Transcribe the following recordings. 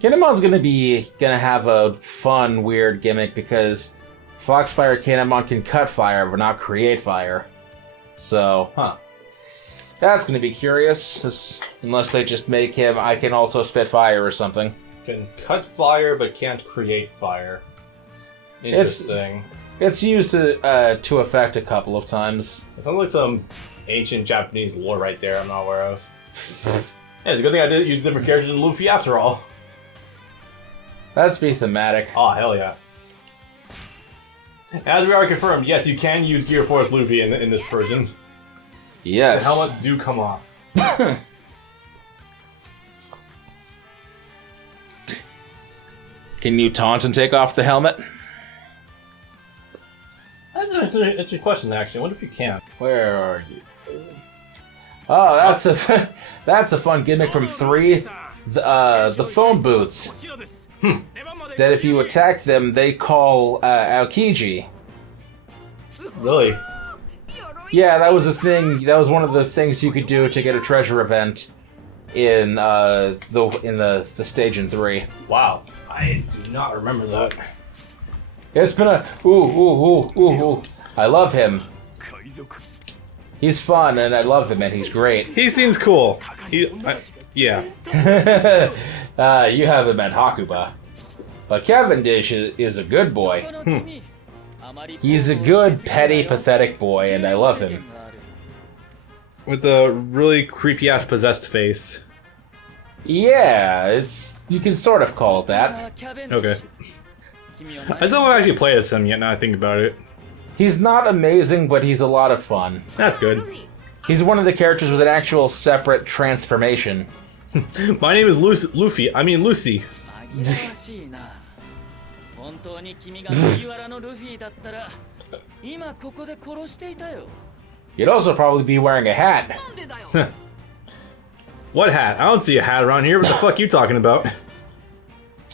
Kinemon's gonna have a fun, weird gimmick because Foxfire Kinemon can cut fire but not create fire. So, that's gonna be curious. Unless they just make him, I can also spit fire or something. Can cut fire but can't create fire. Interesting. It's used to effect a couple of times. It sounds like some ancient Japanese lore right there I'm not aware of. Yeah, it's a good thing I didn't use different characters than Luffy after all. Let's be thematic. Oh, hell yeah. As we are confirmed, yes, you can use Gear Force Luffy in this version. Yes. The helmets do come off. Can you taunt and take off the helmet? That's an interesting question, actually. I wonder if you can. Where are you? Oh, that's a fun gimmick from 3. The phone boots. That if you attack them, they call Aokiji. Really? Yeah, that was a thing. That was one of the things you could do to get a treasure event in the stage in 3. Wow, I do not remember that. It's been a ooh. I love him. He's fun, and I love him, and he's great. He seems cool. Yeah. You haven't met Hakuba. But Cavendish is a good boy. He's a good, petty, pathetic boy, and I love him. With a really creepy-ass possessed face. Yeah, you can sort of call it that. Okay. I still haven't actually played as him yet, now I think about it. He's not amazing, but he's a lot of fun. That's good. He's one of the characters with an actual separate transformation. My name is Luffy. I mean Lucy. You'd also probably be wearing a hat. What hat? I don't see a hat around here. What the fuck are you talking about?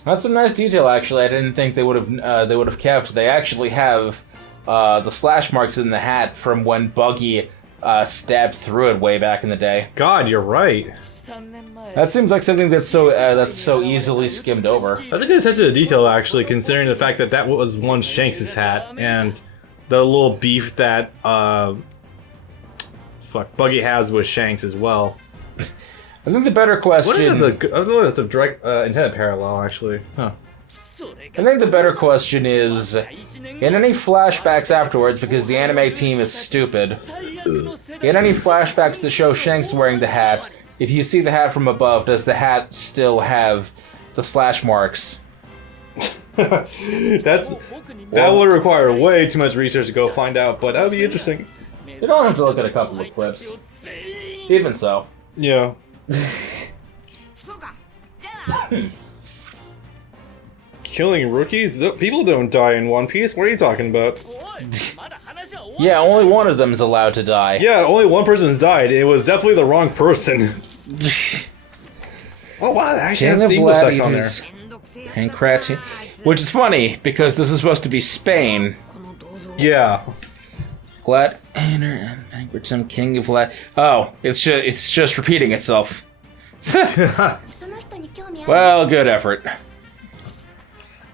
That's a nice detail, actually. I didn't think they would have kept. They actually have the slash marks in the hat from when Buggy stabbed through it way back in the day. God, you're right. That seems like something that's so easily skimmed over. That's a good attention to detail, actually, considering the fact that that was once Shanks' hat, and the little beef that Buggy has with Shanks as well. I think the better question... I don't know if that's a direct intended parallel, actually. Huh. I think the better question is, in any flashbacks afterwards, because the anime team is stupid, in any flashbacks to show Shanks wearing the hat, if you see the hat from above, does the hat still have the slash marks? That would require way too much research to go find out, but that would be interesting. You don't have to look at a couple of clips. Even so. Yeah. Killing rookies? People don't die in One Piece. What are you talking about? Yeah, only one of them is allowed to die. Yeah, only one person's died. It was definitely the wrong person. Oh wow, that actually has the English sex on there. Pancratium. Which is funny, because this is supposed to be Spain. Yeah. Glad and Pancratium, King of Glad. Oh, it's just repeating itself. Well, good effort.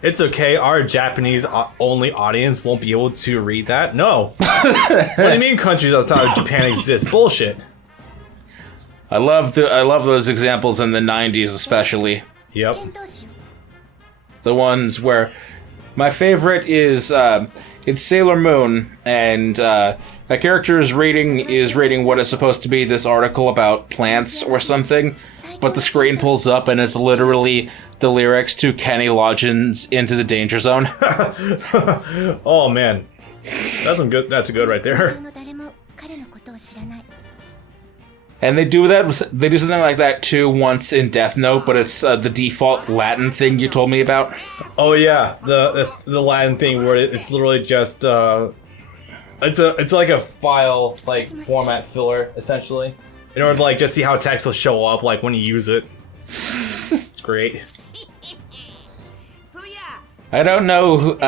It's okay, our Japanese only audience won't be able to read that? No. What do you mean countries outside of Japan exist? Bullshit. I love those examples in the 90s especially. Yep. The ones where my favorite is it's Sailor Moon, and a character is reading what is supposed to be this article about plants or something, but the screen pulls up and it's literally the lyrics to Kenny Loggins' Into the Danger Zone. Oh man, that's good right there. And they do something like that too once in Death Note, but it's the default Latin thing you told me about. Oh yeah, the Latin thing where it's literally just it's like a file format filler essentially, in order to just see how text will show up when you use it. It's great. I don't know who,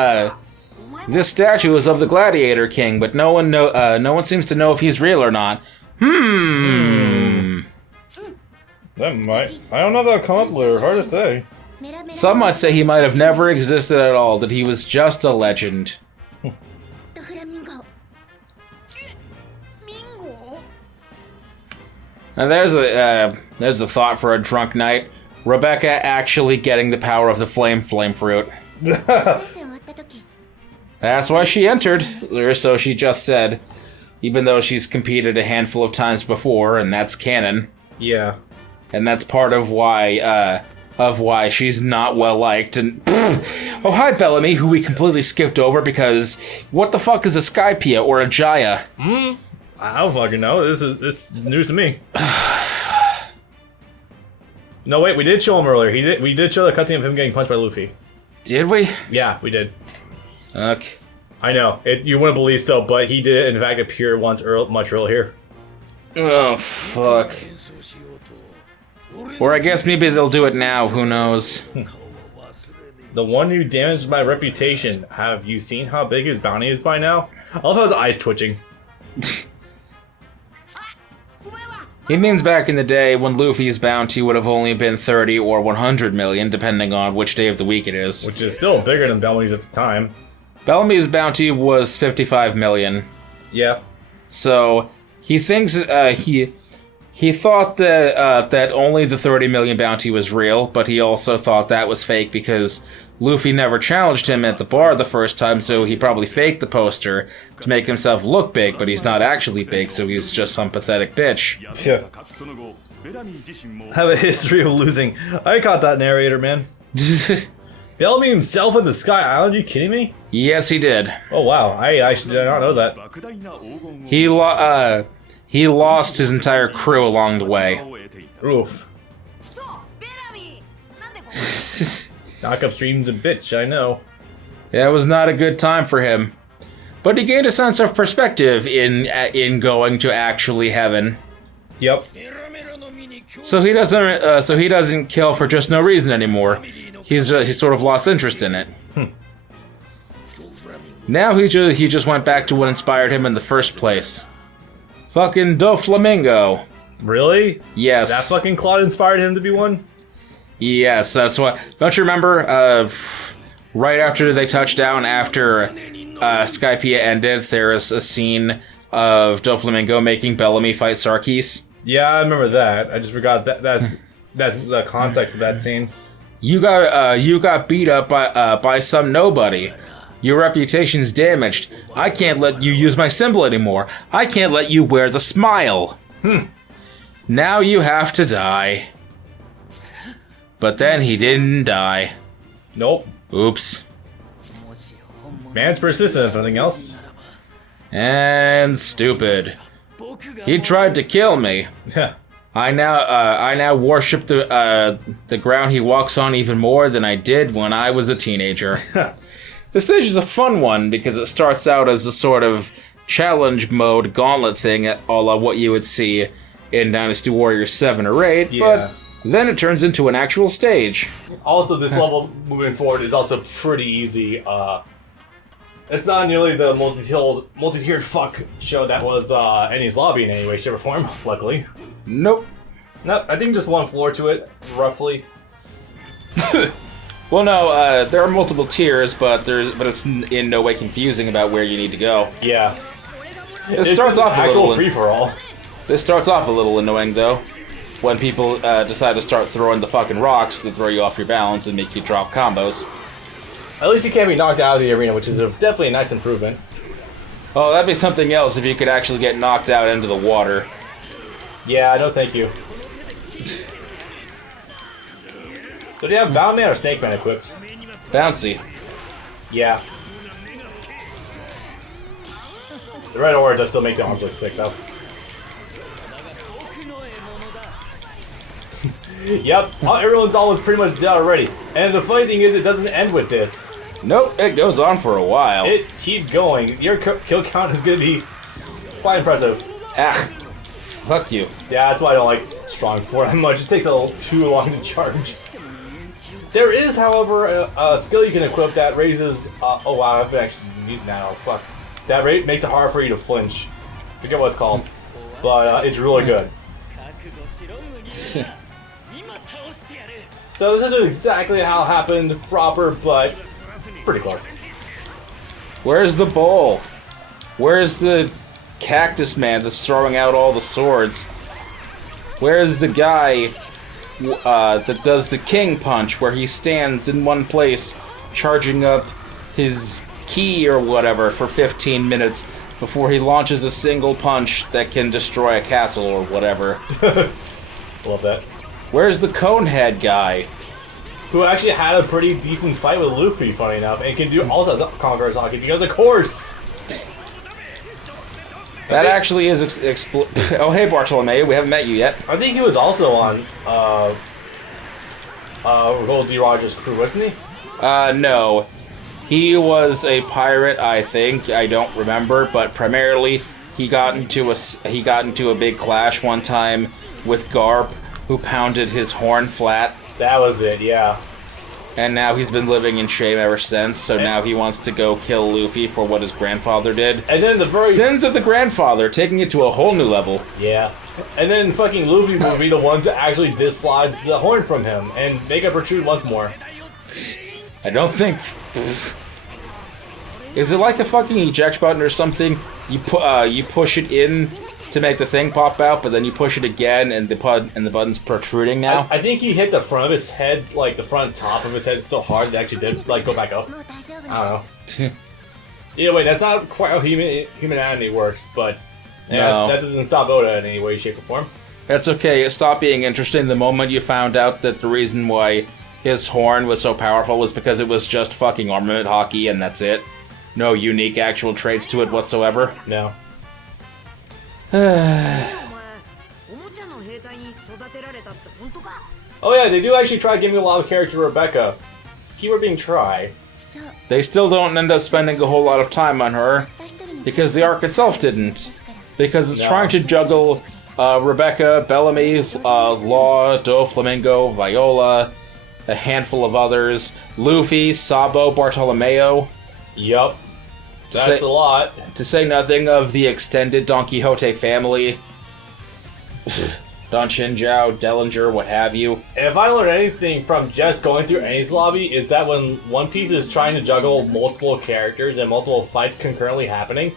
this statue is of the Gladiator King, but no one seems to know if he's real or not. That might. I don't know if that'll come up later. Hard to say. Some might say he might have never existed at all, that he was just a legend. And there's a thought for a drunk night. Rebecca actually getting the power of the flame fruit. That's why she entered, or so she just said. Even though she's competed a handful of times before, and that's canon. Yeah. And that's part of why she's not well liked. And oh, hi Bellamy, who we completely skipped over because what the fuck is a Skypia or a Jaya? I don't fucking know. It's news to me. No, wait, we did show him earlier. We did show the cutscene of him getting punched by Luffy. Did we? Yeah, we did. Okay. I know. You wouldn't believe so, but he did in fact appear much earlier. Oh, fuck. Or I guess maybe they'll do it now, who knows. The one who damaged my reputation. Have you seen how big his bounty is by now? I love how his eyes twitching. He means back in the day when Luffy's bounty would have only been 30 or 100 million, depending on which day of the week it is. Which is still bigger than Bellamy's at the time. Bellamy's bounty was 55 million. Yeah. So he thinks he thought that only the 30 million bounty was real, but he also thought that was fake because Luffy never challenged him at the bar the first time, so he probably faked the poster to make himself look big, but he's not actually big, so he's just some pathetic bitch. Yeah. Have a history of losing. I caught that narrator, man. Bellamy himself in the Sky Island? Are you kidding me? Yes, he did. Oh wow, I actually did not know that. He lost his entire crew along the way. Oof. Knock-up streams a bitch, I know. Yeah, it was not a good time for him. But he gained a sense of perspective in going to actually heaven. Yep. So he doesn't kill for just no reason anymore. He's sort of lost interest in it. Now he just went back to what inspired him in the first place. Fucking Doflamingo. Really? Yes. That fucking Claude inspired him to be one? Yes, that's what. Don't you remember? Right after they touched down, after Skypia ended, there is a scene of Doflamingo making Bellamy fight Sarkis. Yeah, I remember that. I just forgot that's the context of that scene. You got beat up by some nobody. Your reputation's damaged. I can't let you use my symbol anymore. I can't let you wear the smile. Now you have to die. But then he didn't die. Nope. Oops. Man's persistent, if nothing else. And stupid. He tried to kill me. I now worship the ground he walks on even more than I did when I was a teenager. This stage is a fun one because it starts out as a sort of challenge mode gauntlet thing, a la what you would see in Dynasty Warriors 7 or 8, but then it turns into an actual stage. Also, this level moving forward is also pretty easy. It's not nearly the multi-tiered fuck show that was Ennie's Lobby in any way, shape, or form, luckily. Nope. No, I think just one floor to it, roughly. Well, no, there are multiple tiers, but it's in no way confusing about where you need to go. Yeah. It starts off a little free-for-all. This starts off a little annoying, though, when people decide to start throwing the fucking rocks that throw you off your balance and make you drop combos. At least you can't be knocked out of the arena, which is definitely a nice improvement. Oh, that'd be something else if you could actually get knocked out into the water. Yeah, no thank you. So do you have Boundman or Snake Man equipped? Bouncy. Yeah. The red aura does still make the arms look sick, though. Yep, everyone's almost pretty much dead already. And the funny thing is, it doesn't end with this. Nope, it goes on for a while. It keeps going. Your kill count is going to be quite impressive. Ah, fuck you. Yeah, that's why I don't like Strong 4 that much. It takes a little too long to charge. There is, however, a skill you can equip that raises... oh wow, I've been actually using that. Oh, fuck. That makes it hard for you to flinch. I forget what it's called. But it's really good. So this isn't exactly how it happened proper, but pretty close. Where's the bowl? Where's the cactus man that's throwing out all the swords? Where's the guy that does the king punch, where he stands in one place, charging up his ki or whatever for 15 minutes before he launches a single punch that can destroy a castle or whatever? Love that. Where's the Conehead guy? Who actually had a pretty decent fight with Luffy, funny enough, and can do also conquer Saki because, of course. That actually is oh, hey, Bartolomeo, we haven't met you yet. I think he was also on Gold D. Rogers' crew, wasn't he? No. He was a pirate, I think. I don't remember, but primarily he got into a big clash one time with Garp, who pounded his horn flat. That was it, yeah. And now he's been living in shame ever since, so now he wants to go kill Luffy for what his grandfather did. And then the very... Sins of the grandfather, taking it to a whole new level. Yeah. And then fucking Luffy will be the ones that actually dislodge the horn from him and make it protrude once more. I don't think... Is it like a fucking eject button or something? You push it in to make the thing pop out, but then you push it again and the button's protruding now? I think he hit the front of his head, like the front top of his head so hard that actually did like go back up. I don't know. Either way, that's not quite how human anatomy works, but no. that doesn't stop Oda in any way, shape, or form. That's okay. It stopped being interesting the moment you found out that the reason why his horn was so powerful was because it was just fucking armament hockey and that's it. No unique actual traits to it whatsoever. No. Oh yeah, they do actually try giving a lot of character to Rebecca. Keyword being try. They still don't end up spending a whole lot of time on her, because the arc itself didn't. Because it's trying to juggle Rebecca, Bellamy, Law, Doflamingo, Viola, a handful of others, Luffy, Sabo, Bartolomeo. Yup. That's a lot. To say nothing of the extended Don Quixote family. Don Chinjiao, Dellinger, what have you. And if I learned anything from just going through Enies Lobby, is that when One Piece is trying to juggle multiple characters and multiple fights concurrently happening,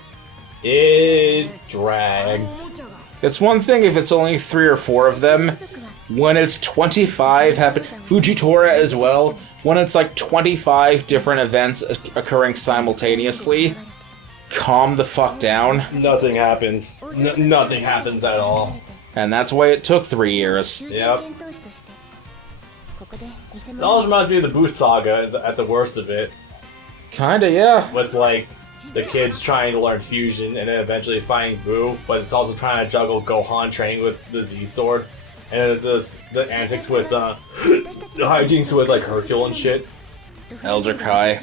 it drags. It's one thing if it's only 3 or 4 of them. When it's 25 happen, Fujitora as well. When it's like 25 different events occurring simultaneously, calm the fuck down. Nothing happens. Nothing happens at all. And that's why it took 3 years. Yep. It always reminds me of the Boo Saga at the worst of it. Kinda, yeah. With like the kids trying to learn fusion and then eventually finding Boo, but it's also trying to juggle Gohan training with the Z Sword. And the antics with the hijinks with like Hercule and shit. Elder Kai.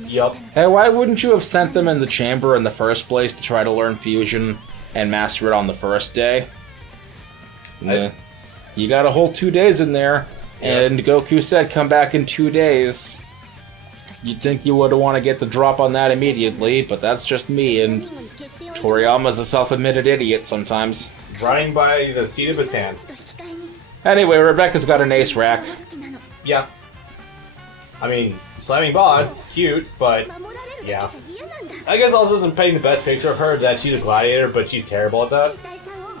Yup. Hey, why wouldn't you have sent them in the chamber in the first place to try to learn fusion and master it on the first day? You got a whole 2 days in there, and Goku said come back in 2 days. You'd think you would want to get the drop on that immediately, but that's just me, and Toriyama's a self-admitted idiot sometimes. Running by the seat of his pants. Anyway, Rebecca's got an ace rack. Yeah. I mean, slamming bod, cute, but yeah. I guess also isn't painting the best picture of her that she's a gladiator, but she's terrible at that.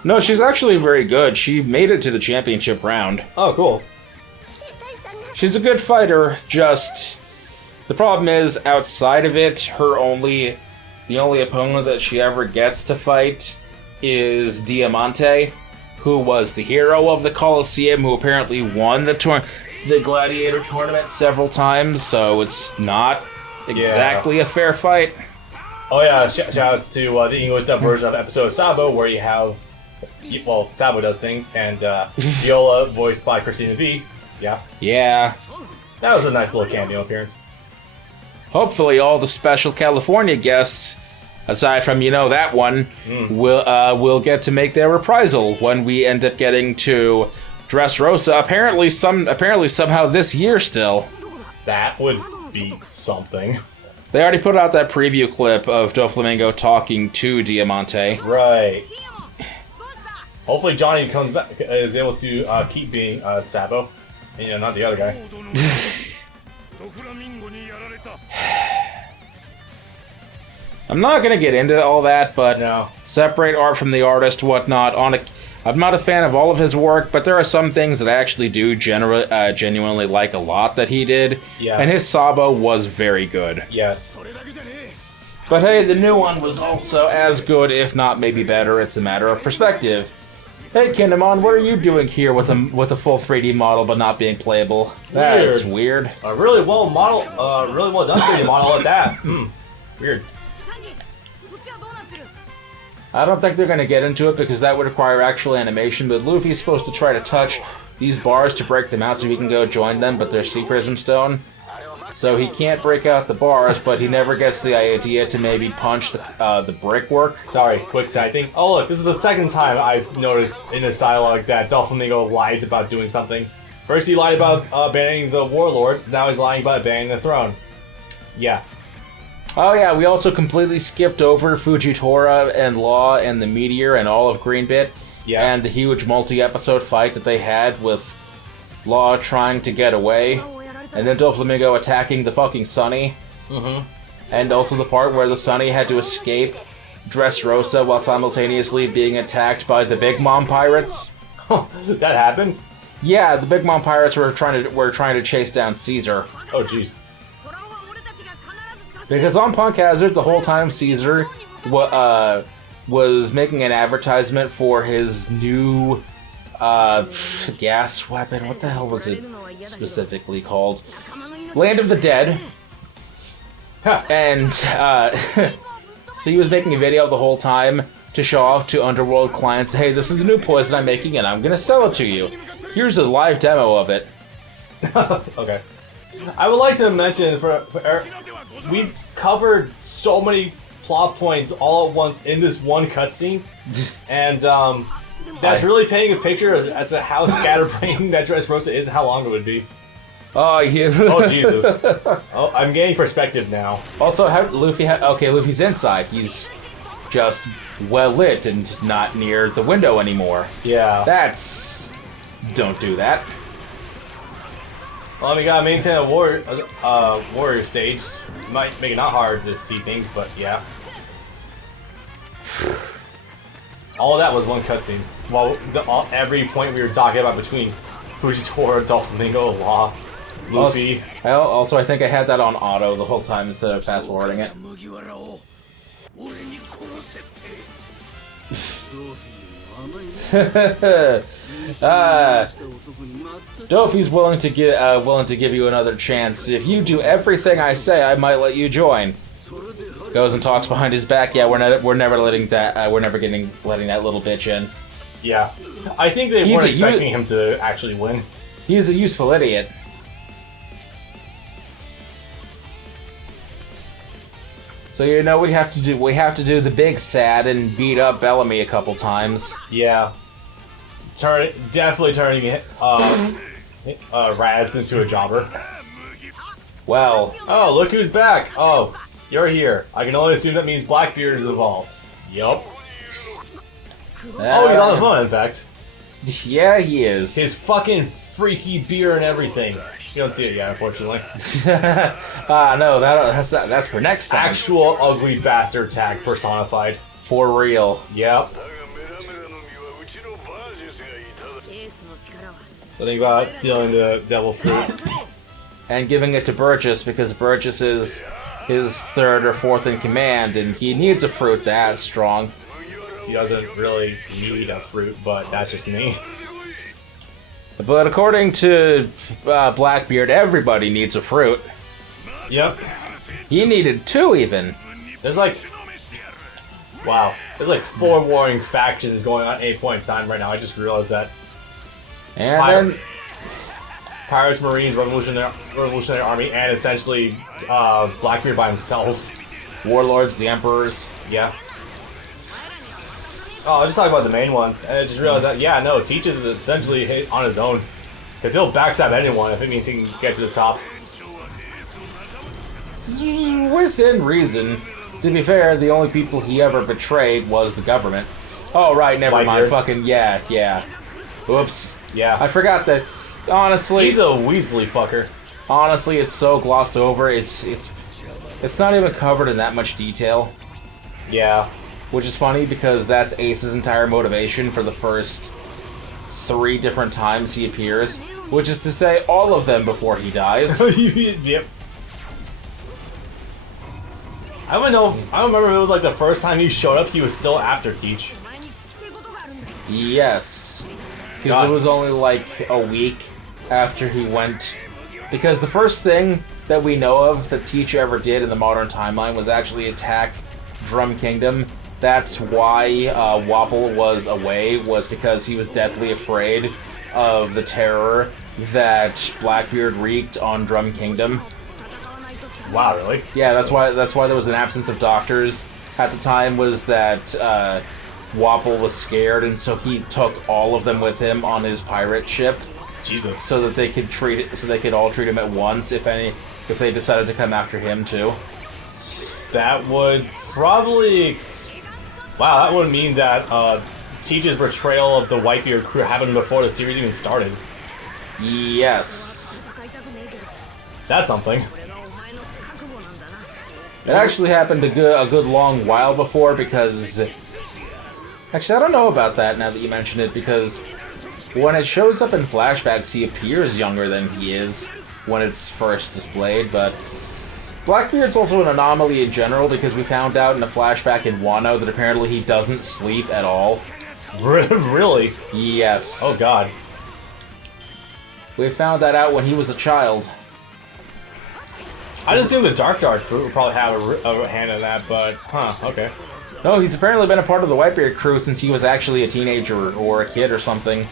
No, she's actually very good. She made it to the championship round. Oh, cool. She's a good fighter, just... The problem is, outside of it, the only opponent that she ever gets to fight is Diamante, who was the hero of the Coliseum, who apparently won the Gladiator tournament several times, so it's not exactly a fair fight. Oh yeah, shoutouts to the English dub version of episode of Sabo, where you have, well, Sabo does things, and Viola, voiced by Christina V. Yeah. Yeah. That was a nice little cameo appearance. Hopefully all the special California guests, aside from, that one, will get to make their reprisal when we end up getting to Dressrosa, apparently somehow this year still. That would be something. They already put out that preview clip of Doflamingo talking to Diamante. Right. Hopefully Johnny comes back, is able to keep being Sabo. And, not the other guy. I'm not gonna get into all that, but No. separate art from the artist, whatnot. I'm not a fan of all of his work, but there are some things that I actually do genuinely like a lot that he did. Yeah. And his Sabo was very good. Yes. But hey, the new one was also as good, if not maybe better. It's a matter of perspective. Hey, Kinemon, what are you doing here with a full 3D model but not being playable? That's weird. A really well done 3D model at that. Weird. I don't think they're going to get into it because that would require actual animation, but Luffy's supposed to try to touch these bars to break them out so he can go join them, but they're Sea Prism Stone. So he can't break out the bars, but he never gets the idea to maybe punch the brickwork. Sorry, quick side thing. Oh look, this is the second time I've noticed in this dialogue that Doflamingo lied about doing something. First he lied about abandoning the warlords, now he's lying about abandoning the throne. Yeah. Oh yeah, we also completely skipped over Fujitora and Law and the Meteor and all of Greenbit. Yeah. And the huge multi-episode fight that they had with Law trying to get away. And then Doflamingo attacking the fucking Sunny. And also the part where the Sunny had to escape Dressrosa while simultaneously being attacked by the Big Mom pirates. That happened? Yeah, the Big Mom pirates were trying to chase down Caesar. Oh jeez. Because on Punk Hazard, the whole time Caesar was making an advertisement for his new gas weapon. What the hell was it specifically called? Land of the Dead. And so he was making a video the whole time to show off to Underworld clients, hey, this is the new poison I'm making and I'm gonna sell it to you. Here's a live demo of it. Okay. I would like to mention we've covered so many plot points all at once in this one cutscene, and that's really painting a picture as to how scatterbrained that Dressrosa is and how long it would be. Oh, yeah. Oh, Jesus. Oh, I'm gaining perspective now. Also, how Luffy? Okay, Luffy's inside. He's just well lit and not near the window anymore. Yeah. Don't do that. Well, we gotta maintain a warrior stage. Might make it not hard to see things, but yeah. All of that was one cutscene. Well, every point we were talking about between Fujitora, Doflamingo, Law, Luffy. Also, I think I had that on auto the whole time instead of fast forwarding it. Dofi's willing to give you another chance. If you do everything I say, I might let you join. Goes and talks behind his back. Yeah, we're never letting that letting that little bitch in. Yeah, I think they weren't expecting him to actually win. He's a useful idiot. So we have to do the big sad and beat up Bellamy a couple times. Yeah, definitely turning Rads into a jobber. Well, oh, look who's back! Oh, you're here. I can only assume that means Blackbeard is involved. Yup. Oh, he's on the phone, in fact. Yeah, he is. His fucking freaky beer and everything. You don't see it yet, unfortunately. No, that's for next time. Actual ugly bastard tag personified. For real. Yep. So think about stealing the devil fruit. And giving it to Burgess because Burgess is his third or fourth in command and he needs a fruit that strong. He doesn't really need a fruit, but that's just me. But according to Blackbeard, everybody needs a fruit. Yep. He needed 2 even. There's like 4 warring factions going on at any point in time right now. I just realized that. And then Pirates, Marines, Revolutionary Army, and essentially Blackbeard by himself. Warlords, the Emperors. Yeah. Oh, I just talk about the main ones, and I just realized that, yeah, no, Teach is essentially on his own. Because he'll backstab anyone if it means he can get to the top. Within reason. To be fair, the only people he ever betrayed was the government. Oh, right, never mind. Fucking, yeah. Oops. Yeah. I forgot that Honestly, He's a Weasley fucker. honestly, it's so glossed over. It's not even covered in that much detail, Yeah. which is funny because that's Ace's entire motivation for the first 3 different times he appears, which is to say all of them before he dies. Yep. I don't know. I don't remember if it was like the first time he showed up, he was still after Teach. Yes. Because God. it was only like a week after he went. Because the first thing that we know of that Teach ever did in the modern timeline was actually attack Drum Kingdom. That's why Wapple was away, was because he was deathly afraid of the terror that Blackbeard wreaked on Drum Kingdom. Wow, really? Yeah, that's why there was an absence of doctors at the time, was that Wapple was scared, and so he took all of them with him on his pirate ship, Jesus. so that they could all treat him at once if they decided to come after him too. That would probably... Wow, that would mean that Teach's betrayal of the Whitebeard crew happened before the series even started. Yes. That's something. It actually happened a good long while before, because... Actually, I don't know about that now that you mention it, because when it shows up in flashbacks, he appears younger than he is when it's first displayed, but... Blackbeard's also an anomaly in general, because we found out in a flashback in Wano that apparently he doesn't sleep at all. Really? Yes. Oh god. We found that out when he was a child. I just assume the Dark crew would probably have a hand in that, but... Huh, okay. No, he's apparently been a part of the Whitebeard crew since he was actually a teenager or a kid or something.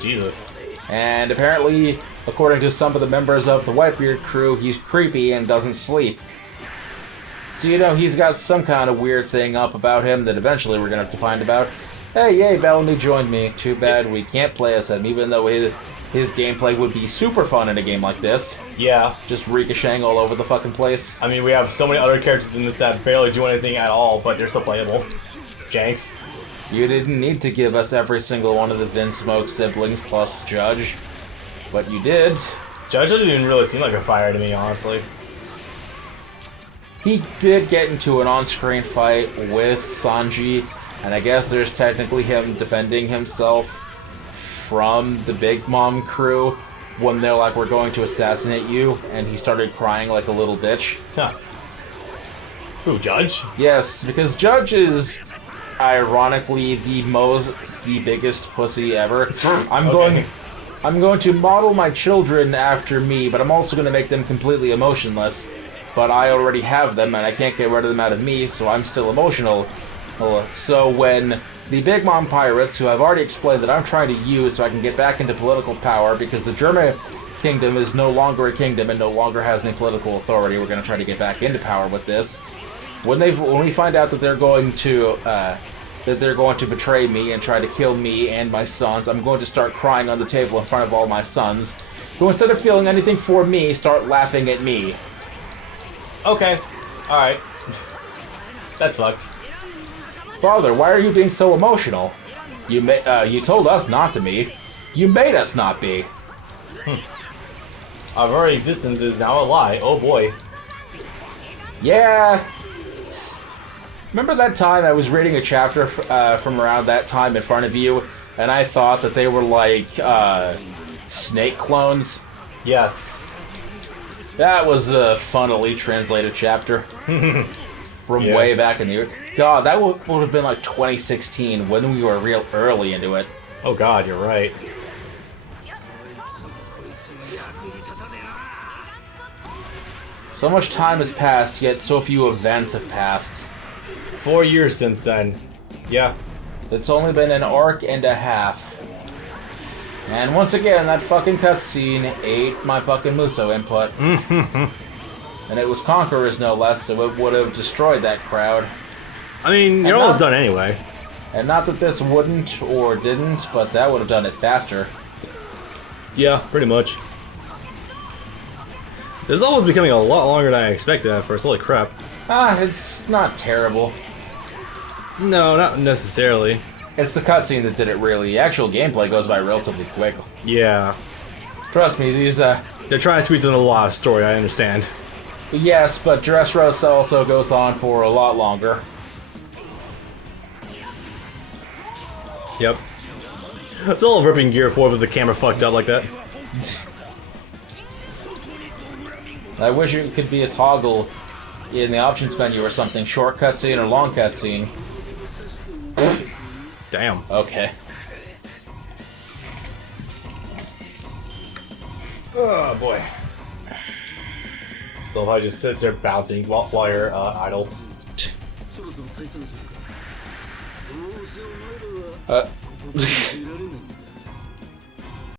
Jesus. And apparently, according to some of the members of the Whitebeard crew, he's creepy and doesn't sleep. So, you know, he's got some kind of weird thing up about him that eventually we're going to have to find about. Hey, yay, Bellamy joined me. Too bad we can't play as him, even though his gameplay would be super fun in a game like this. Yeah. Just ricocheting all over the fucking place. I mean, we have so many other characters in this that barely do anything at all, but they're still playable. Janks. You didn't need to give us every single one of the Vinsmoke siblings plus Judge, but you did. Judge doesn't even really seem like a fighter to me, honestly. He did get into an on-screen fight with Sanji, and I guess there's technically him defending himself from the Big Mom crew when they're like, we're going to assassinate you, and he started crying like a little bitch. Huh. Who, Judge? Yes, because Judge is ironically the biggest pussy ever. I'm going to model my children after me, but I'm also going to make them completely emotionless. But I already have them, and I can't get rid of them out of me, so I'm still emotional. So when the Big Mom pirates, who I've already explained that I'm trying to use so I can get back into political power, because the German kingdom is no longer a kingdom and no longer has any political authority, we're going to try to get back into power with this. When we find out that they're going to betray me and try to kill me and my sons, I'm going to start crying on the table in front of all my sons, who instead of feeling anything for me, start laughing at me. Okay. Alright. That's fucked. Father, why are you being so emotional? You told us not to be. You made us not be. Our very existence is now a lie. Oh boy. Yeah. Remember that time I was reading a chapter from around that time in front of you, and I thought that they were like snake clones? Yes. That was a funnily translated chapter from Yeah. way back in the... God, that would have been like 2016 when we were real early into it. Oh god, you're right. So much time has passed, yet so few events have passed. 4 years since then. Yeah. It's only been an arc and a half. And once again, that fucking cutscene ate my fucking Muso input. And it was Conquerors, no less, so it would have destroyed that crowd. I mean, you're almost done anyway. And not that this wouldn't or didn't, but that would have done it faster. Yeah, pretty much. This is almost becoming a lot longer than I expected at first. Holy crap. It's not terrible. No, not necessarily. It's the cutscene that did it really. The actual gameplay goes by relatively quick. Yeah. Trust me, these They're trying to squeeze in a lot of story, I understand. yes, but Dressrosa also goes on for a lot longer. Yep. It's all ripping Gear 4 with the camera fucked up like that. I wish it could be a toggle in the options menu or something. Short cutscene or long cutscene. Damn. Okay. Oh boy. So if I just sits there bouncing while you're idle.